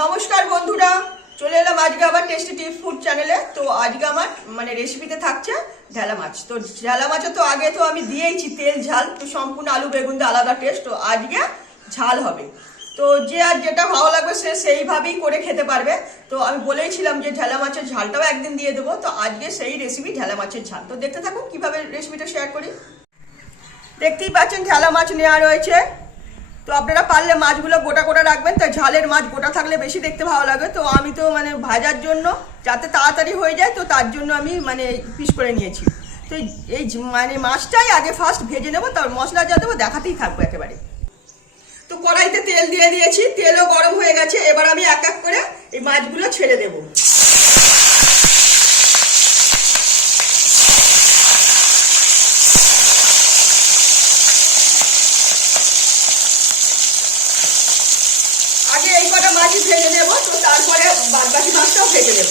নমস্কার বন্ধুরা, চলে এলাম আজকে আবার টেস্টি টিপ ফুড চ্যানেলে তো আজকে আমার মানে রেসিপিতে থাকছে ঢেলা মাছ। তো ঢেলা মাছে তো আগে তো আমি দিয়েইছি তেল, ঝাল, তো সম্পূর্ণ আলু, বেগুন দিয়ে আলাদা টেস্ট তো আজকে ঝাল হবে। তো যে আর যেটা ভালো লাগবে সে সেইভাবেই করে খেতে পারবে। তো আমি বলেইছিলাম যে ঢেলা মাছের ঝালটাও একদিন দিয়ে দেবো। তো আজকে সেই রেসিপি ঢেলা মাছের ঝাল। তো দেখতে থাকুন কীভাবে রেসিপিটা শেয়ার করি। দেখতেই পাচ্ছেন ঢেলা মাছ নেওয়া রয়েছে। তো আপনারা পারলে মাছগুলো গোটা গোটা রাখবেন, তাই ঝালের মাছ গোটা থাকলে বেশি দেখতে ভালো লাগে। তো আমি তো মানে ভাজার জন্য যাতে তাড়াতাড়ি হয়ে যায়, তো তার জন্য আমি মানে পিস করে নিয়েছি। তো এই- মানে মাছটাই আগে ফার্স্ট ভেজে নেব তারপর মশলা যা দেবো দেখাতেই থাকব একেবারে। তো কড়াইতে তেল দিয়ে দিয়েছি, তেলও গরম হয়ে গেছে, এবার আমি এক এক করে এই মাছগুলো ছেড়ে দেবো। আগে এই কটা মাছই ভেজে নেব, তো তারপরে বাদ বাকি মাছটাও ভেজে নেব।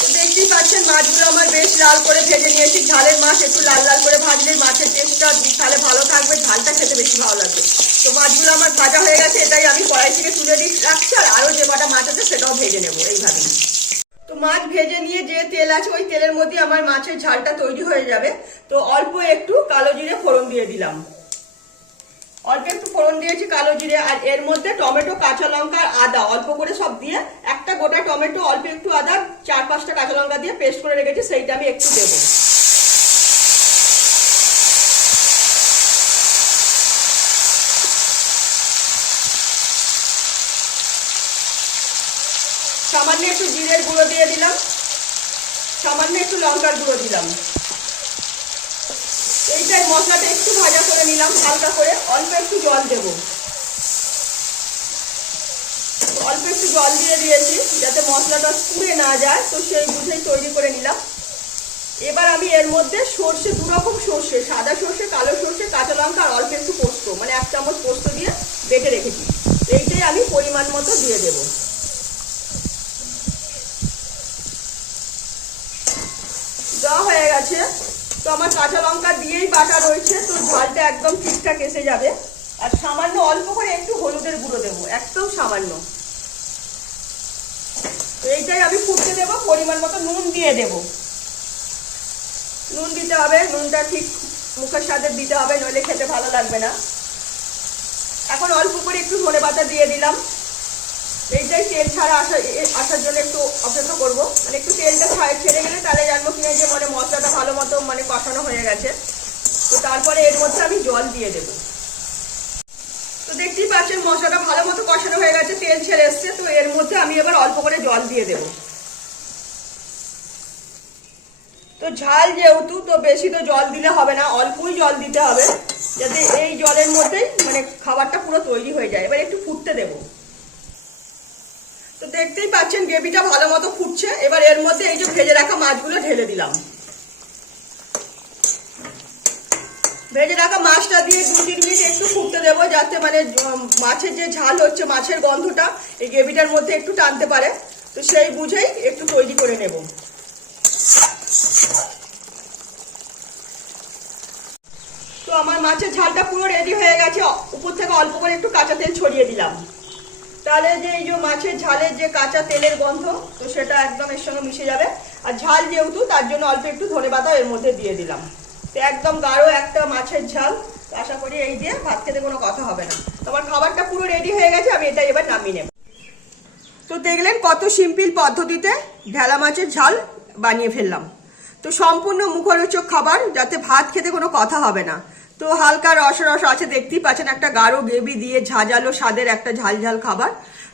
তো দেখতেই পাচ্ছেন, মাছগুলো আমার বেশ লাল করে ভেজে নিয়েছি। ঝালের মাছ একটু লাল লাল করে ভাজলে মাছের টেস্টটা তাহলে ভালো থাকবে, ঝালটা খেতে বেশি ভালো লাগবে। তো মাছগুলো আমার ভাজা হয়ে গেছে, এটাই আমি কড়াই থেকে তুলে দিয়ে রাখছি, আর আরও যে কটা মাছ আছে সেটাও ভেজে নেব এইভাবে তো মাছ ভেজে নিয়ে যে তেল আছে, ওই তেলের মধ্যে আমার মাছের ঝালটা তৈরি হয়ে যাবে। তো অল্প একটু কালো জিরে ফোড়ন দিয়ে দিলাম। অল্প একটু ফোড়ন দিয়েছি কালো জিরে আর এর মধ্যে টমেটো, কাঁচা লঙ্কা আর আদা। অল্প করে সব দিয়ে একটা গোটা টমেটো, অল্প একটু আদা, চার পাঁচটা কাঁচা লঙ্কা দিয়ে পেস্ট করে রেখেছি, সেইটা আমি একটু দেবো। সামান্য একটু জিরের গুঁড়ো দিয়ে দিলাম। সামান্য একটু লঙ্কার গুঁড়ো দিলাম। এইটাই মশলাটা একটু ভাজা করে নিলাম, হালকা করে। অল্প একটু জল দেব। অল্প একটু জল দিয়ে দিয়েছি, যাতে মশলাটা পুড়ে না যায়। তো সেই বুঝেই তৈরি করে নিলাম। এবার আমি এর মধ্যে সর্ষে, দু রকম সর্ষে, সাদা সর্ষে, কালো সর্ষে, কাঁচা লঙ্কা আর অল্প একটু পোস্ত মানে এক চামচ পোস্ত দিয়ে বেটে রেখেছি। এইটাই আমি পরিমাণ মতো দিয়ে দেবো। দেওয়া হয়ে গেছে। তো আমার কাঁচা লঙ্কা দিয়েই বাটা রয়েছে, তো ঝালটা একদম ঠিকঠাক এসে যাবে। আর সামান্য অল্প করে একটু হলুদের গুঁড়ো দেবো, একদম সামান্য। এইটাই আমি ফুটতে দেবো, পরিমাণ মতো নুন দিয়ে দেব। নুন দিতে হবে, নুনটা ঠিক মুখের সাথে দিতে হবে, নইলে খেতে ভালো লাগবে না। এখন অল্প করে একটু ধনে পাতা দিয়ে দিলাম। এইটাই তেল ছাড়া আসা আসার জন্য একটু অপেক্ষা করব। মানে একটু তেলটা ছাড় গেলে তাহলে জানব কিনা যে মানে মানে কষানো হয়ে গেছে। তো তারপরে এর মধ্যে আমি জল দিয়ে দেবো। তো দেখতেই পাচ্ছেন, মশলাটা ভালো মতো কষানো হয়ে গেছে, তেল ছেড়ে এসছে। তো এর মধ্যে আমি এবার অল্প করে জল দিয়ে দেবো। তো ঝাল যেহেতু, তো বেশি তো জল দিলে হবে না, অল্পই জল দিতে হবে, যাতে এই জলের মধ্যেই মানে খাবারটা পুরো তৈরি হয়ে যায়। এবার একটু ফুটতে দেবো। তো দেখতেই পাচ্ছেন, গ্রেভিটা ভালো মতো ফুটছে। এবার এর মধ্যে এই যে ভেজে রাখা মাছগুলো ঢেলে দিলাম। ভেজে রাখা মাছটা দিয়ে দু তিন মিনিট একটু ফুটতে দেবো, যাতে মানে মাছের যে ঝাল হচ্ছে, মাছের গন্ধটা এই গ্রেভিটার মধ্যে একটু টানতে পারে। তো সেই বুঝেই একটু তৈরি করে নেব। তো আমার মাছের ঝালটা পুরো রেডি হয়ে গেছে। উপর থেকে অল্প করে একটু কাঁচা তেল ছড়িয়ে দিলাম। তাহলে যে এই যে মাছের ঝালের যে কাঁচা তেলের গন্ধ, তো সেটা একদম এর সঙ্গে মিশে যাবে। আর ঝাল যেহেতু, তার জন্য অল্প একটু ধনে পাতা এর মধ্যে দিয়ে দিলাম। তো একদম গাঢ় একটা মাছের ঝাল। আশা করি এই দিয়ে ভাত খেতে কোনো কথা হবে না। তোমার খাবারটা পুরো রেডি হয়ে গেছে, আমি এটা এবার নামিয়ে নেব। তো দেখলেন কত সিম্পল পদ্ধতিতে ঢেলা মাছের ঝাল বানিয়ে ফেললাম। তো সম্পূর্ণ মুখরোচক খাবার, যাতে ভাত খেতে কোনো কথা হবে না। তো হালকা রস রস আছে, দেখতেই পাচ্ছেন একটা গাঢ় গ্রেভি দিয়ে ঝাঁঝালো স্বাদের একটা ঝাল ঝাল খাবার।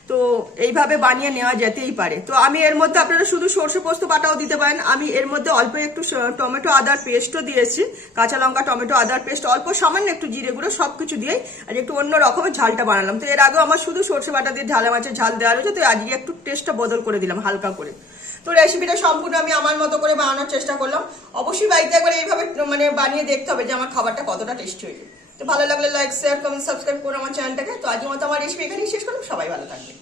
তো এইভাবে বানিয়ে নেওয়া যেতেই পারে। তো আমি এর মধ্যে আপনারা শুধু সর্ষে পোস্ত বাটাও দিতে পারেন। আমি এর মধ্যে অল্প একটু টমেটো, আদার পেস্টও দিয়েছি। কাঁচা লঙ্কা, টমেটো, আদার পেস্ট, অল্প সামান্য একটু জিরে গুঁড়ো সব কিছু দিয়েই আর একটু অন্য রকমের ঝালটা বানালাম। তো এর আগেও আমার শুধু সর্ষে বাটা দিয়ে ঝালা মাছের ঝাল দেওয়া রয়েছে। তো আজকে একটু টেস্টটা বদল করে দিলাম হালকা করে। তো রেসিপিটা সম্পূর্ণ আমি আমার মতো করে বানানোর চেষ্টা করলাম। অবশ্যই বাড়িতে একবার এইভাবে মানে বানিয়ে দেখতে হবে যে আমার খাবারটা কতটা টেস্টি হয়েছে। তো ভালো লাগলে লাইক শেয়ার কমেন্ট সাবস্ক্রাইব করুন আমার চ্যানেলটাকে তো আজকের মতো আমার রেসিপি এখানেই শেষ করলাম। সবাই ভালো থাকবে